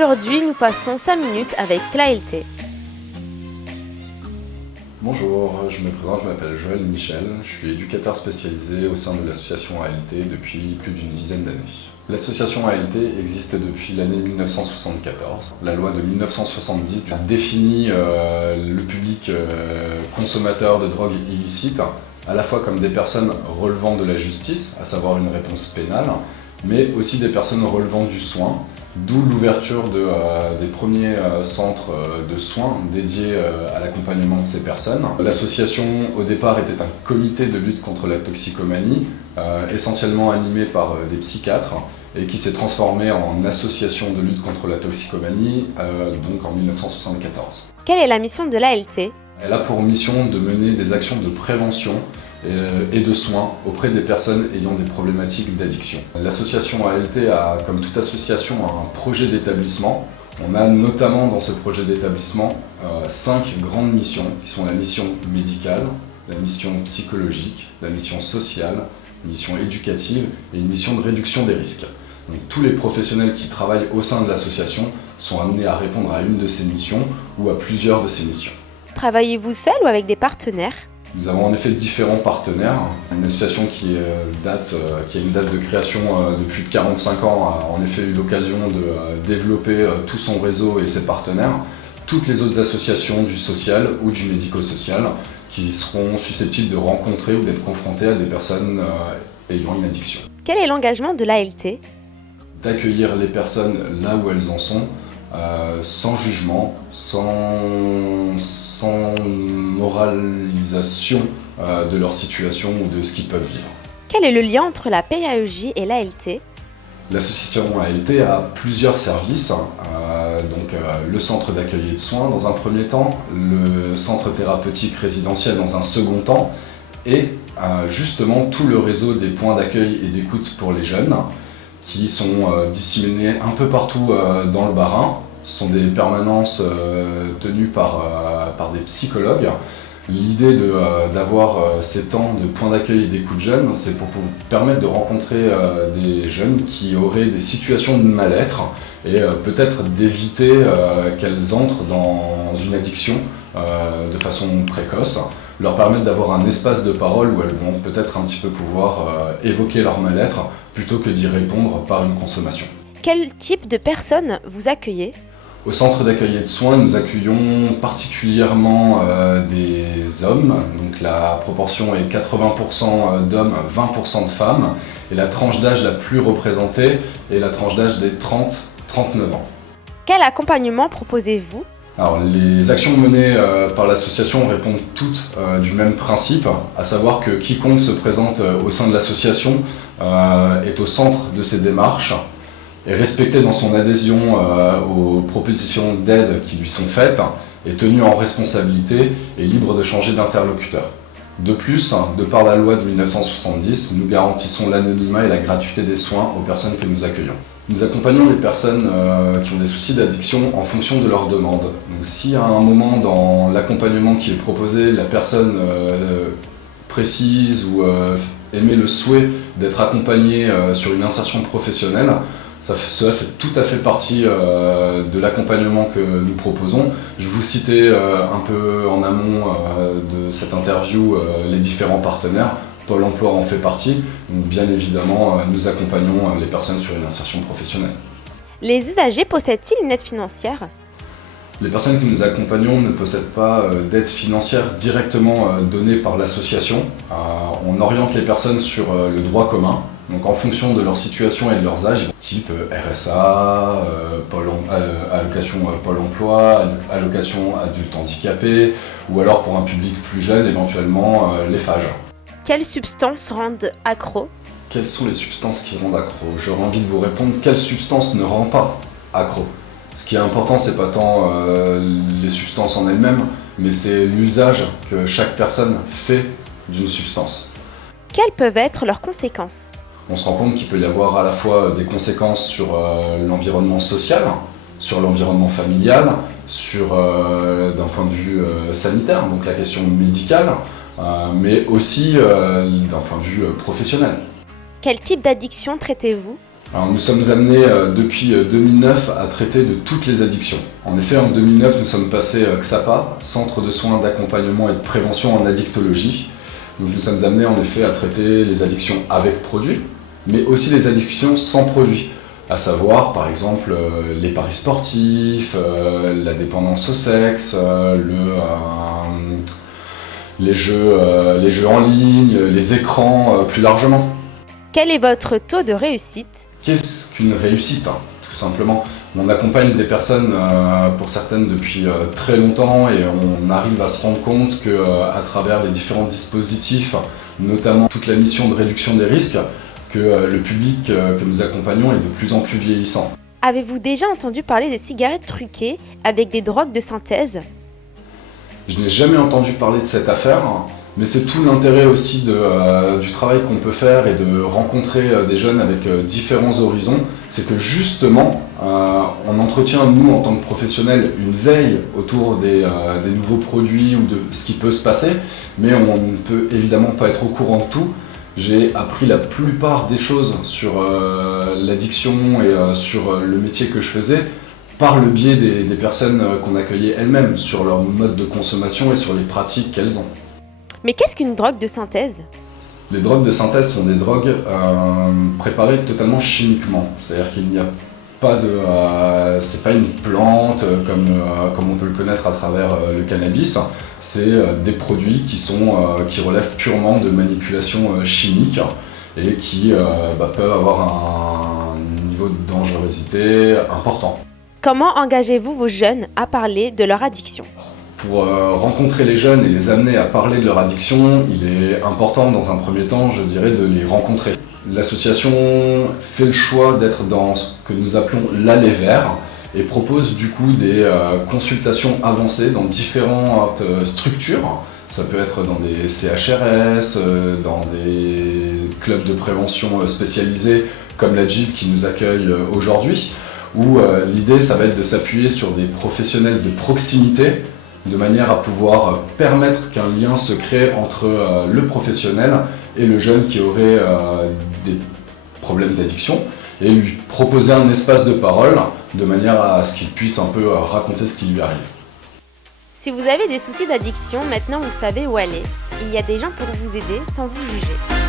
Aujourd'hui, nous passons 5 minutes avec l'ALT. Bonjour, je me présente, je m'appelle Joël Michel, je suis éducateur spécialisé au sein de l'association ALT depuis plus d'une dizaine d'années. L'association ALT existe depuis l'année 1974. La loi de 1970 a défini le public consommateur de drogue illicite à la fois comme des personnes relevant de la justice, à savoir une réponse pénale, mais aussi des personnes relevant du soin, d'où l'ouverture des premiers centres de soins dédiés à l'accompagnement de ces personnes. L'association, au départ, était un comité de lutte contre la toxicomanie, essentiellement animé par des psychiatres, et qui s'est transformé en association de lutte contre la toxicomanie, donc en 1974. Quelle est la mission de l'ALT ? Elle a pour mission de mener des actions de prévention et de soins auprès des personnes ayant des problématiques d'addiction. L'association ALT a, comme toute association, un projet d'établissement. On a notamment dans ce projet d'établissement 5 grandes missions, qui sont la mission médicale, la mission psychologique, la mission sociale, une mission éducative et une mission de réduction des risques. Donc, tous les professionnels qui travaillent au sein de l'association sont amenés à répondre à une de ces missions ou à plusieurs de ces missions. Travaillez-vous seul ou avec des partenaires ? Nous avons en effet différents partenaires. Une association qui a une date de création depuis 45 ans a en effet eu l'occasion de développer tout son réseau et ses partenaires. Toutes les autres associations du social ou du médico-social qui seront susceptibles de rencontrer ou d'être confrontées à des personnes ayant une addiction. Quel est l'engagement de l'ALT ? D'accueillir les personnes là où elles en sont, sans jugement, sans moralisation de leur situation ou de ce qu'ils peuvent vivre. Quel est le lien entre la PAEJ et l'ALT ? L'association ALT a plusieurs services, le centre d'accueil et de soins dans un premier temps, le centre thérapeutique résidentiel dans un second temps, et justement tout le réseau des points d'accueil et d'écoute pour les jeunes qui sont disséminés un peu partout dans le Bas-Rhin. Ce sont des permanences tenues par des psychologues. L'idée d'avoir ces temps de points d'accueil et d'écoute jeunes, c'est pour permettre de rencontrer des jeunes qui auraient des situations de mal-être et peut-être d'éviter qu'elles entrent dans une addiction de façon précoce, leur permettre d'avoir un espace de parole où elles vont peut-être un petit peu pouvoir évoquer leur mal-être plutôt que d'y répondre par une consommation. Quel type de personnes vous accueillez ? Au centre d'accueil et de soins, nous accueillons particulièrement des hommes, donc la proportion est 80% d'hommes, 20% de femmes, et la tranche d'âge la plus représentée est la tranche d'âge des 30-39 ans. Quel accompagnement proposez-vous ? Alors, les actions menées par l'association répondent toutes du même principe, à savoir que quiconque se présente au sein de l'association est au centre de ces démarches, est respecté dans son adhésion aux propositions d'aide qui lui sont faites, est tenu en responsabilité et libre de changer d'interlocuteur. De plus, de par la loi de 1970, nous garantissons l'anonymat et la gratuité des soins aux personnes que nous accueillons. Nous accompagnons les personnes qui ont des soucis d'addiction en fonction de leurs demandes. Donc, si à un moment dans l'accompagnement qui est proposé, la personne précise ou émet le souhait d'être accompagnée sur une insertion professionnelle, cela fait tout à fait partie de l'accompagnement que nous proposons. Je vous citais un peu en amont de cette interview les différents partenaires. Pôle emploi en fait partie. Donc, bien évidemment, nous accompagnons les personnes sur une insertion professionnelle. Les usagers possèdent-ils une aide financière ? Les personnes que nous accompagnons ne possèdent pas d'aide financière directement donnée par l'association. On oriente les personnes sur le droit commun. Donc en fonction de leur situation et de leurs âges, type RSA, allocation Pôle emploi, allocation adulte handicapé, ou alors pour un public plus jeune, éventuellement les FAGE. Quelles substances rendent accro ? Quelles sont les substances qui rendent accro ? J'aurais envie de vous répondre, quelle substance ne rend pas accro ? Ce qui est important, c'est pas tant les substances en elles-mêmes, mais c'est l'usage que chaque personne fait d'une substance. Quelles peuvent être leurs conséquences ? On se rend compte qu'il peut y avoir à la fois des conséquences sur l'environnement social, sur l'environnement familial, d'un point de vue sanitaire, donc la question médicale, mais aussi d'un point de vue professionnel. Quel type d'addiction traitez-vous ? Alors, nous sommes amenés depuis 2009 à traiter de toutes les addictions. En effet, en 2009, nous sommes passés XAPA, Centre de soins d'accompagnement et de prévention en addictologie. Donc, nous sommes amenés en effet à traiter les addictions avec produits, mais aussi les addictions sans produits, à savoir par exemple les paris sportifs, la dépendance au sexe, les jeux en ligne, les écrans plus largement. Quel est votre taux de réussite? Qu'est-ce qu'une réussite, tout simplement? On accompagne des personnes, pour certaines depuis très longtemps, et on arrive à se rendre compte que à travers les différents dispositifs, notamment toute la mission de réduction des risques, que le public que nous accompagnons est de plus en plus vieillissant. Avez-vous déjà entendu parler des cigarettes truquées avec des drogues de synthèse? Je n'ai jamais entendu parler de cette affaire, mais c'est tout l'intérêt aussi du travail qu'on peut faire et de rencontrer des jeunes avec différents horizons. C'est que justement, on entretient, nous, en tant que professionnels, une veille autour des nouveaux produits ou de ce qui peut se passer, mais on ne peut évidemment pas être au courant de tout. J'ai appris la plupart des choses sur l'addiction et sur le métier que je faisais par le biais des personnes qu'on accueillait elles-mêmes, sur leur mode de consommation et sur les pratiques qu'elles ont. Mais qu'est-ce qu'une drogue de synthèse? Les drogues de synthèse sont des drogues préparées totalement chimiquement. C'est-à-dire qu'il n'y a pas de... c'est pas une plante comme on peut le connaître à travers le cannabis. C'est des produits qui relèvent purement de manipulation chimique et qui peuvent avoir un niveau de dangerosité important. Comment engagez-vous vos jeunes à parler de leur addiction? Pour rencontrer les jeunes et les amener à parler de leur addiction, il est important dans un premier temps, je dirais, de les rencontrer. L'association fait le choix d'être dans ce que nous appelons l'allée vert et propose du coup des consultations avancées dans différentes structures. Ça peut être dans des CHRS, dans des clubs de prévention spécialisés comme la GIP qui nous accueille aujourd'hui, où l'idée ça va être de s'appuyer sur des professionnels de proximité de manière à pouvoir permettre qu'un lien se crée entre le professionnel et le jeune qui aurait des problèmes d'addiction et lui proposer un espace de parole de manière à ce qu'il puisse un peu raconter ce qui lui arrive. Si vous avez des soucis d'addiction, maintenant vous savez où aller. Il y a des gens pour vous aider sans vous juger.